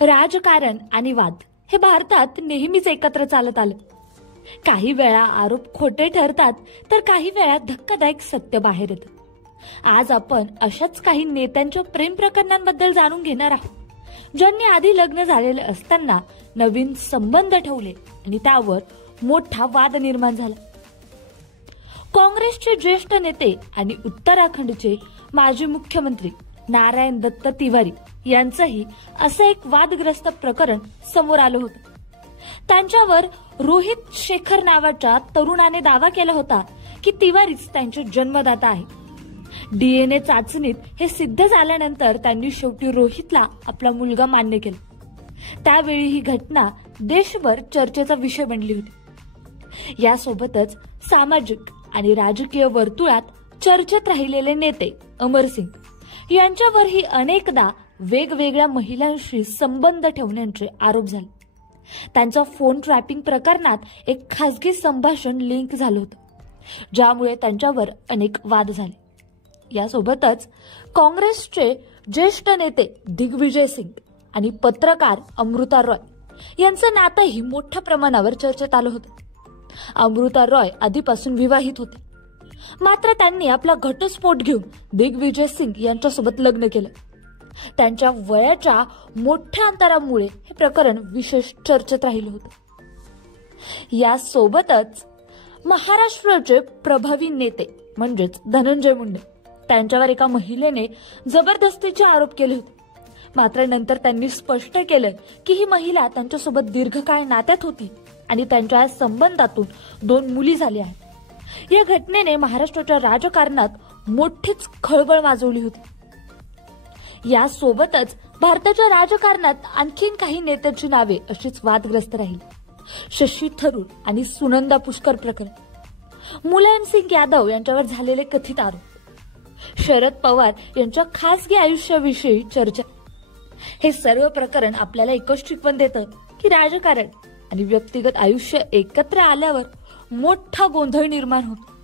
राजकारण आणि वाद हे भारतात नेहमीच एकत्र चालत आलं. काही वेळा आरोप खोटे ठरतात तर काही वेळा धक्कादायक सत्य बाहेर येतं. आज आपण अशाच काही नेत्यांच्या प्रेम प्रकरणांबद्दल जाणून घेणार आहोत, ज्यांनी आधी लग्न झालेले असताना नवीन संबंध ठेवले आणि त्यावर मोठा वाद निर्माण झाला. काँग्रेसचे ज्येष्ठ नेते आणि उत्तराखंडचे माजी मुख्यमंत्री नारायण दत्त तिवारी यांचंही असं एक वादग्रस्त प्रकरण समोर आलं होतं. त्यांच्यावर रोहित शेखर नावाच्या तरुणाने दावा केला होता की तिवारीच त्यांचे जन्मदाता आहे. DNA चाचणीत हे सिद्ध झाल्यानंतर त्यांनी शेवटी रोहितला आपला मुलगा मान्य केला. त्यावेळी ही घटना देशभर चर्चेचा विषय बनली होती. यासोबतच सामाजिक आणि राजकीय वर्तुळात चर्चेत राहिलेले नेते अमरसिंग यांच्यावरही अनेकदा वेगवेगळ्या महिलांशी संबंध ठेवण्याचे आरोप झाले. त्यांच्या फोन ट्रॅपिंग प्रकरणात एक खासगी संभाषण लिंक झालं होतं, ज्यामुळे त्यांच्यावर अनेक वाद झाले. यासोबतच काँग्रेसचे ज्येष्ठ नेते दिग्विजय सिंग आणि पत्रकार अमृता रॉय यांचं नातंही मोठ्या प्रमाणावर चर्चेत आलं होतं. अमृता रॉय आधीपासून विवाहित होते, मात्र त्यांनी आपला घटस्फोट घेऊन दिग्विजय सिंग यांच्यासोबत लग्न केलं. त्यांच्या वयाच्या मोठ्या अंतरामुळे हे प्रकरण विशेष चर्चेत राहिलं होतं. यासोबतच महाराष्ट्राचे प्रभावी नेते म्हणजेच धनंजय मुंडे त्यांच्यावर एका महिलेने जबरदस्तीचे आरोप केले होते. मात्र नंतर त्यांनी स्पष्ट केलं की ही महिला त्यांच्यासोबत दीर्घकाळ नात्यात होती आणि त्यांच्या संबंधातून 2 मुली झाल्या आहेत. या घटनेने महाराष्ट्राच्या राजकारणात मोठीच खळबळ माजवली होती. यासोबतच भारताच्या राजकारणात आणखीन काही नेत्यांची नावे अशीच वादग्रस्त राहिली. शशी थरूर आणि सुनंदा पुष्कर प्रकरण, मुलायम सिंग यादव यांच्यावर झालेले कथित आरोप, शरद पवार यांच्या खासगी आयुष्याविषयी चर्चा. हे सर्व प्रकरण आपल्याला एकच शिकवण देतं की राजकारण आणि व्यक्तिगत आयुष्य एकत्र आल्यावर मोठा गोंधळ निर्माण होतो.